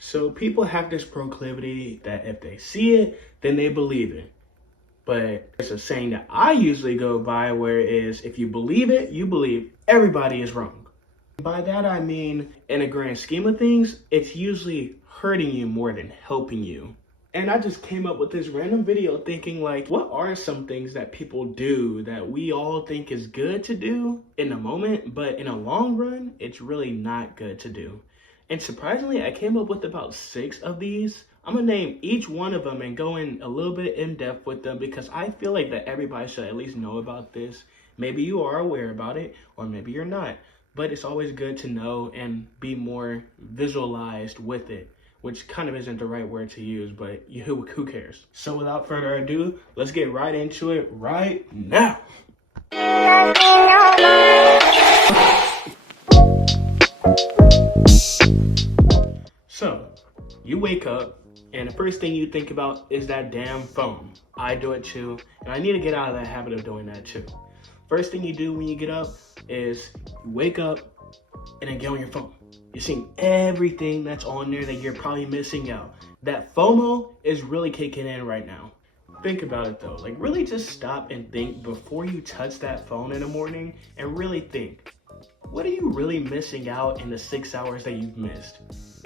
So people have this proclivity that if they see it, then they believe it. But it's a saying that I usually go by where it is, if you believe it, you believe everybody is wrong. By that I mean, in a grand scheme of things, it's usually hurting you more than helping you. And I just came up with this random video thinking like, what are some things that people do that we all think is good to do in the moment, but in a long run, it's really not good to do. And surprisingly, I came up with about 6 of these. I'm gonna name each one of them and go in a little bit in depth with them because I feel like that everybody should at least know about this. Maybe you are aware about it, or maybe you're not. But it's always good to know and be more visualized with it, which kind of isn't the right word to use, but who cares? So without further ado, let's get right into it right now. So, you wake up, and the first thing you think about is that damn phone. I do it too, and I need to get out of that habit of doing that too. First thing you do when you get up is you wake up and then get on your phone. You're seeing everything that's on there that you're probably missing out. That FOMO is really kicking in right now. Think about it though, like really just stop and think before you touch that phone in the morning and really think, what are you really missing out in the 6 hours that you've missed?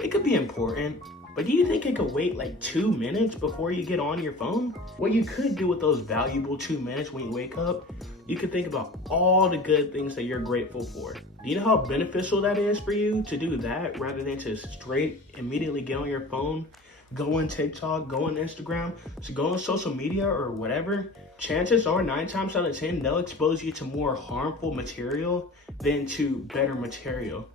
It could be important, but do you think it could wait like 2 minutes before you get on your phone? What you could do with those valuable 2 minutes when you wake up, you could think about all the good things that you're grateful for. Do you know how beneficial that is for you to do that rather than to straight immediately get on your phone, go on TikTok, go on Instagram, so go on social media or whatever? Chances are 9 times out of 10, they'll expose you to more harmful material than to better material.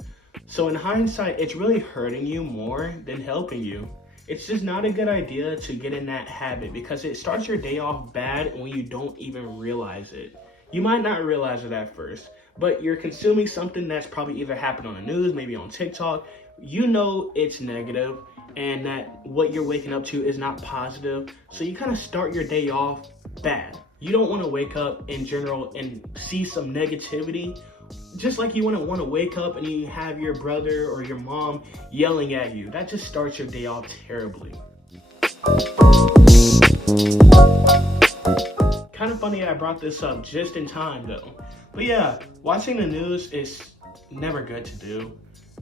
So in hindsight, it's really hurting you more than helping you. It's just not a good idea to get in that habit because it starts your day off bad when you don't even realize it. You might not realize it at first, but you're consuming something that's probably either happened on the news, maybe on TikTok. You know it's negative and that what you're waking up to is not positive. So you kind of start your day off bad. You don't want to wake up in general and see some negativity. Just like you wouldn't want to wake up and you have your brother or your mom yelling at you. That just starts your day off terribly. Kind of funny I brought this up just in time though. But yeah, watching the news is never good to do.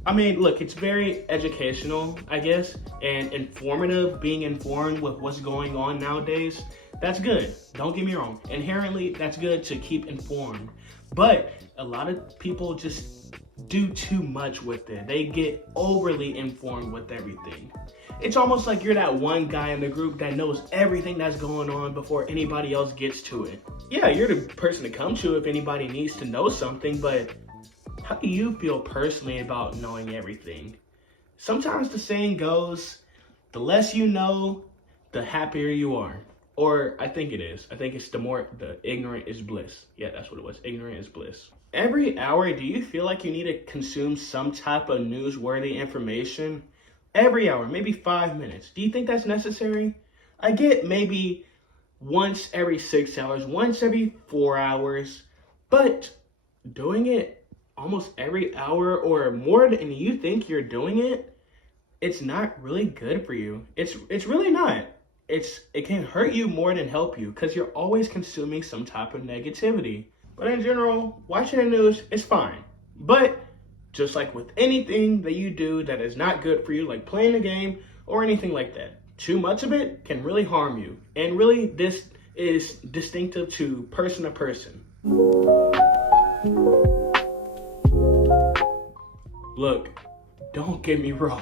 I mean, look, it's very educational, I guess, and informative, being informed with what's going on nowadays. That's good. Don't get me wrong. Inherently, that's good to keep informed. But a lot of people just do too much with it. They get overly informed with everything. It's almost like you're that one guy in the group that knows everything that's going on before anybody else gets to it. Yeah, you're the person to come to if anybody needs to know something, but how do you feel personally about knowing everything? Sometimes the saying goes, the less you know, the happier you are. Or I think it is. I think it's the ignorant is bliss. Yeah, that's what it was. Ignorant is bliss. Every hour, do you feel like you need to consume some type of newsworthy information? Every hour, maybe 5 minutes. Do you think that's necessary? I get maybe once every 6 hours, once every 4 hours, but doing it almost every hour or more than you think you're doing it, it's not really good for you. It's really not. It can hurt you more than help you because you're always consuming some type of negativity. But in general, watching the news is fine. But just like with anything that you do that is not good for you, like playing a game or anything like that, too much of it can really harm you. And really, this is distinctive to person. Look, don't get me wrong.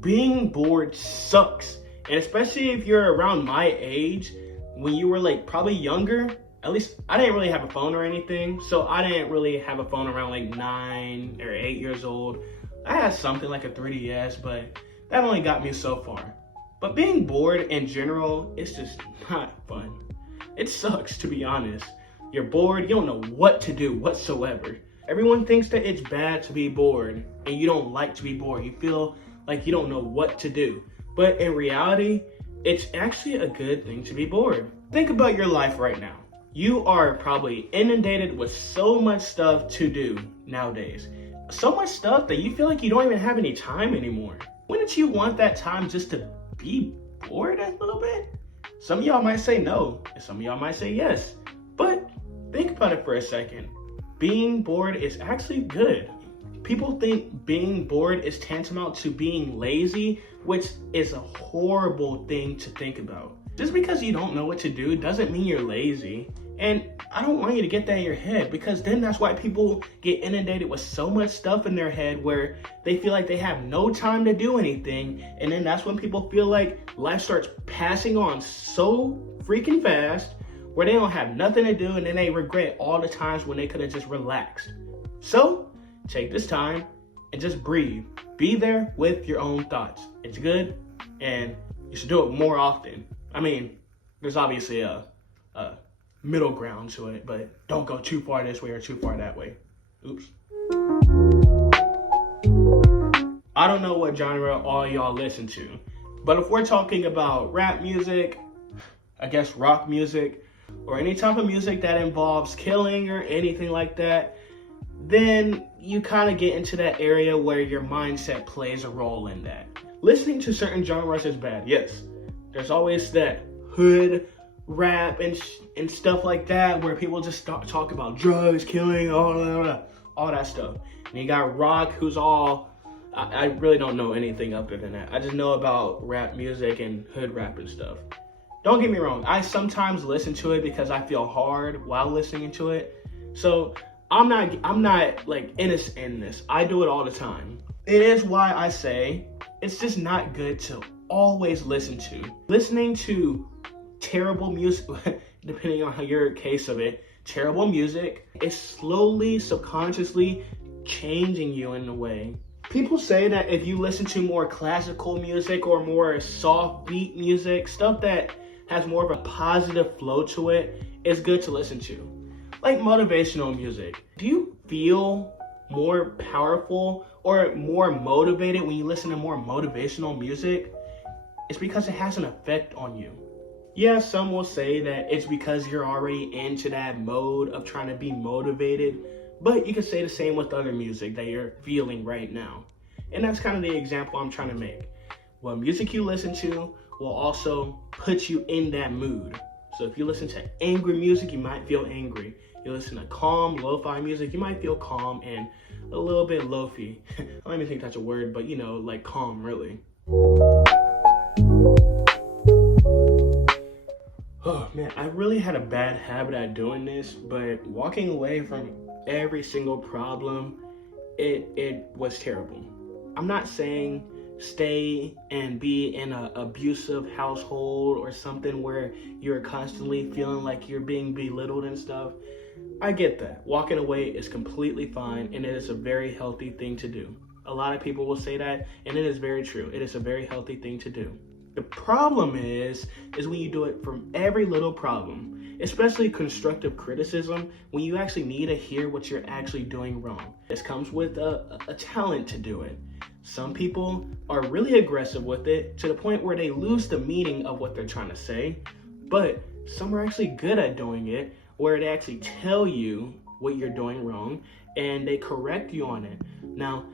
Being bored sucks. And especially if you're around my age, when you were like probably younger, at least I didn't really have a phone or anything. So I didn't really have a phone around like 9 or 8 years old. I had something like a 3DS, but that only got me so far. But being bored in general, it's just not fun. It sucks, to be honest. You're bored, you don't know what to do whatsoever. Everyone thinks that it's bad to be bored and you don't like to be bored. You feel like you don't know what to do. But in reality, it's actually a good thing to be bored. Think about your life right now. You are probably inundated with so much stuff to do nowadays. So much stuff that you feel like you don't even have any time anymore. Wouldn't you want that time just to be bored a little bit? Some of y'all might say no, and some of y'all might say yes. But think about it for a second. Being bored is actually good. People think being bored is tantamount to being lazy, which is a horrible thing to think about. Just because you don't know what to do doesn't mean you're lazy. And I don't want you to get that in your head, because then that's why people get inundated with so much stuff in their head where they feel like they have no time to do anything. And then that's when people feel like life starts passing on so freaking fast where they don't have nothing to do, and then they regret all the times when they could have just relaxed. So take this time and just breathe. Be there with your own thoughts. It's good, and you should do it more often. I mean, there's obviously a middle ground to it, but don't go too far this way or too far that way. Oops. I don't know what genre all y'all listen to, but if we're talking about rap music, I guess rock music, or any type of music that involves killing or anything like that, then you kind of get into that area where your mindset plays a role in that. Listening to certain genres is bad, yes. There's always that hood rap and stuff like that where people just talk about drugs, killing, all that stuff. And you got rock, who's all, I really don't know anything other than that. I just know about rap music and hood rap and stuff. Don't get me wrong, I sometimes listen to it because I feel hard while listening to it. So I'm not like innocent in this. I do it all the time. It is why I say it's just not good to always listen to. Listening to terrible music, depending on your case of it, terrible music is slowly, subconsciously changing you in a way. People say that if you listen to more classical music or more soft beat music, stuff that has more of a positive flow to it, is good to listen to. Like motivational music. Do you feel more powerful or more motivated when you listen to more motivational music? It's because it has an effect on you. Yeah, some will say that it's because you're already into that mode of trying to be motivated, but you can say the same with other music that you're feeling right now. And that's kind of the example I'm trying to make. What music you listen to will also put you in that mood. So if you listen to angry music, you might feel angry. You listen to calm, lo-fi music, you might feel calm and a little bit lo-fi. I don't even think that's a word, but like calm, really. Oh man, I really had a bad habit at doing this, but walking away from every single problem, it was terrible. I'm not saying stay and be in an abusive household or something where you're constantly feeling like you're being belittled and stuff. I get that. Walking away is completely fine, and it is a very healthy thing to do. A lot of people will say that, and it is very true. It is a very healthy thing to do. The problem is when you do it from every little problem, especially constructive criticism, when you actually need to hear what you're actually doing wrong. This comes with a talent to do it. Some people are really aggressive with it to the point where they lose the meaning of what they're trying to say, but some are actually good at doing it, where they actually tell you what you're doing wrong and they correct you on it. Now,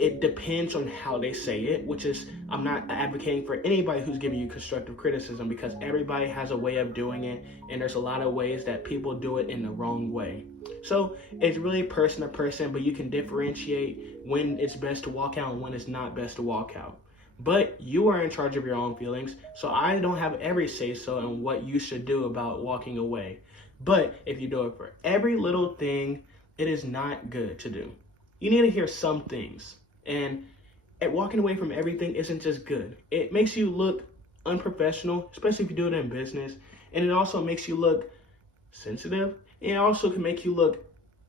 it depends on how they say it, which is, I'm not advocating for anybody who's giving you constructive criticism, because everybody has a way of doing it, and there's a lot of ways that people do it in the wrong way. So it's really person to person, but you can differentiate when it's best to walk out and when it's not best to walk out. But you are in charge of your own feelings, so I don't have every say-so in what you should do about walking away. But if you do it for every little thing, it is not good to do. You need to hear some things. And walking away from everything isn't just good. It makes you look unprofessional, especially if you do it in business. And it also makes you look sensitive. And it also can make you look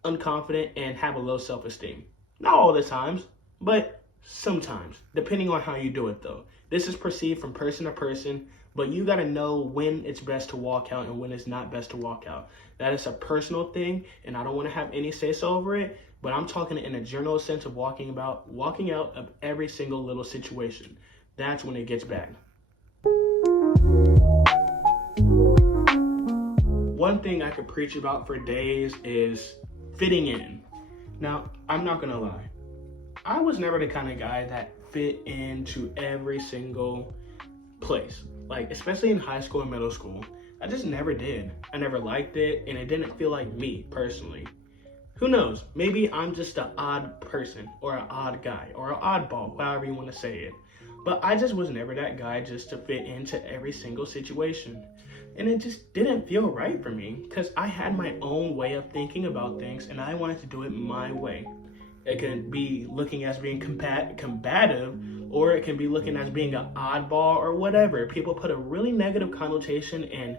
unconfident and have a low self-esteem. Not all the times, but sometimes, depending on how you do it though. This is perceived from person to person, but you gotta know when it's best to walk out and when it's not best to walk out. That is a personal thing, and I don't wanna have any say-so over it, but I'm talking in a general sense of walking out of every single little situation. That's when it gets bad. One thing I could preach about for days is fitting in. Now, I'm not gonna lie. I was never the kind of guy that fit into every single place. Like, especially in high school and middle school, I just never did. I never liked it, and it didn't feel like me personally. Who knows? Maybe I'm just an odd person, or an odd guy, or an oddball, however you want to say it. But I just was never that guy just to fit into every single situation. And it just didn't feel right for me, because I had my own way of thinking about things, and I wanted to do it my way. It can be looking as being combative, or it can be looking as being an oddball or whatever. People put a really negative connotation in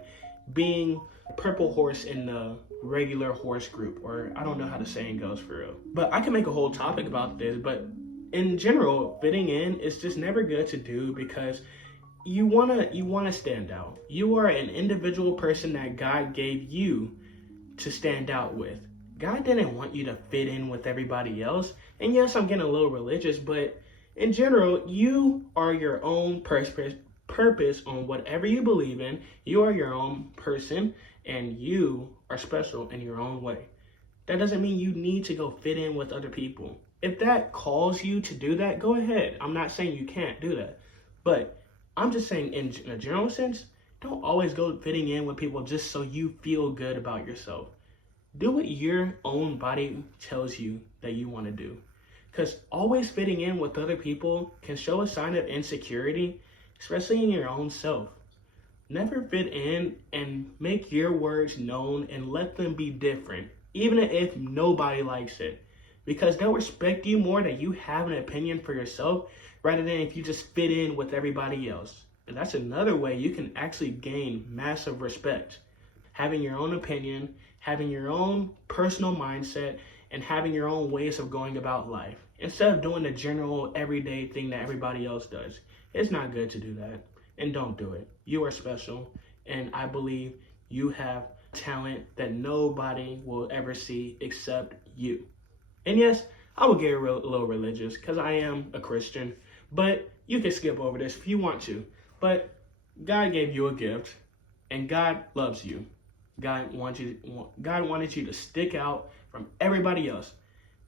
being purple horse in the regular horse group, or I don't know how the saying goes for real. But I can make a whole topic about this, but in general, fitting in is just never good to do, because you wanna stand out. You are an individual person that God gave you to stand out with. God didn't want you to fit in with everybody else. And yes, I'm getting a little religious, but in general, you are your own purpose on whatever you believe in. You are your own person, and you are special in your own way. That doesn't mean you need to go fit in with other people. If that calls you to do that, go ahead. I'm not saying you can't do that, but I'm just saying in a general sense, don't always go fitting in with people just so you feel good about yourself. Do what your own body tells you that you want to do. Because always fitting in with other people can show a sign of insecurity, especially in your own self. Never fit in, and make your words known and let them be different, even if nobody likes it. Because they'll respect you more that you have an opinion for yourself, rather than if you just fit in with everybody else. And that's another way you can actually gain massive respect. Having your own opinion, having your own personal mindset, and having your own ways of going about life, instead of doing the general everyday thing that everybody else does. It's not good to do that, and don't do it. You are special, and I believe you have talent that nobody will ever see except you. And yes, I will get a little religious because I am a Christian, but you can skip over this if you want to. But God gave you a gift, and God loves you. God wanted you to stick out from everybody else,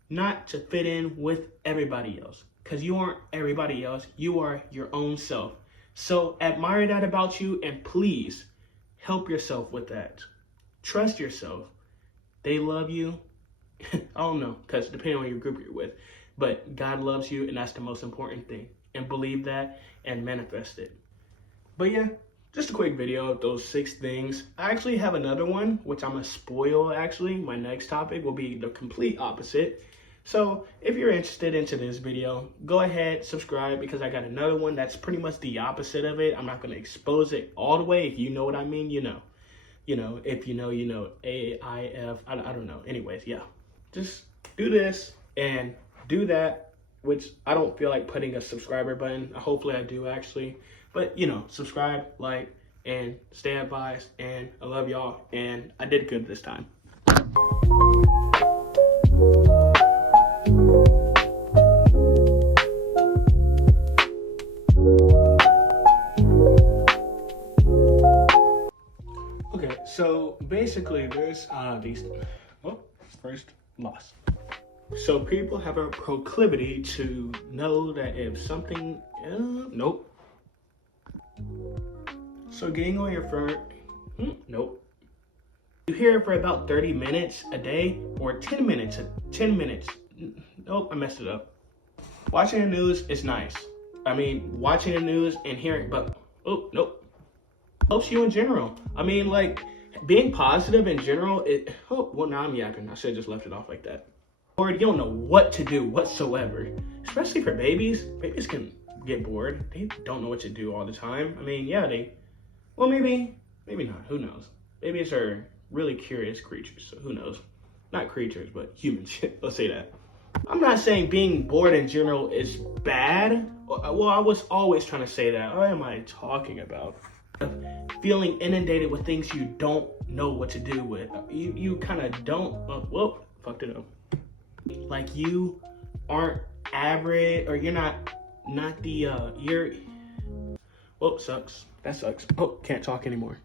not to fit in with everybody else, because you aren't everybody else. You are your own self. So admire that about you, and please help yourself with that. Trust yourself. They love you. I don't know, because depending on your group you're with, but God loves you, and that's the most important thing. And believe that and manifest it. But yeah, just a quick video of those 6 things. I actually have another one, which I'm gonna spoil actually. My next topic will be the complete opposite. So if you're interested into this video, go ahead, subscribe, because I got another one that's pretty much the opposite of it. I'm not gonna expose it all the way. If you know what I mean, you know. You know, if you know, you know. AIF, I don't know. Anyways, yeah. Just do this and do that, which I don't feel like putting a subscriber button. Hopefully I do actually. But, you know, subscribe, like, and stay advised. And I love y'all. And I did good this time. Okay, so basically there's these, first loss. So people have a proclivity to know that if something, nope. So getting on your phone, nope. You hear it for about 30 minutes a day, or 10 minutes, Nope, I messed it up. Watching the news is nice. I mean, watching the news and hearing, but, nope. Helps you in general. I mean, like, being positive in general, now I'm yapping. I should have just left it off like that. Or you don't know what to do whatsoever. Especially for babies. Babies can get bored. They don't know what to do all the time. I mean, yeah, maybe not. Who knows? Babies are really curious creatures, so who knows? Not creatures, but humans. Let's say that. I'm not saying being bored in general is bad. Well, I was always trying to say that. What am I talking about? Feeling inundated with things you don't know what to do with. You kind of don't, fucked it up. Like you aren't average, or you're not the, sucks. That sucks. Can't talk anymore.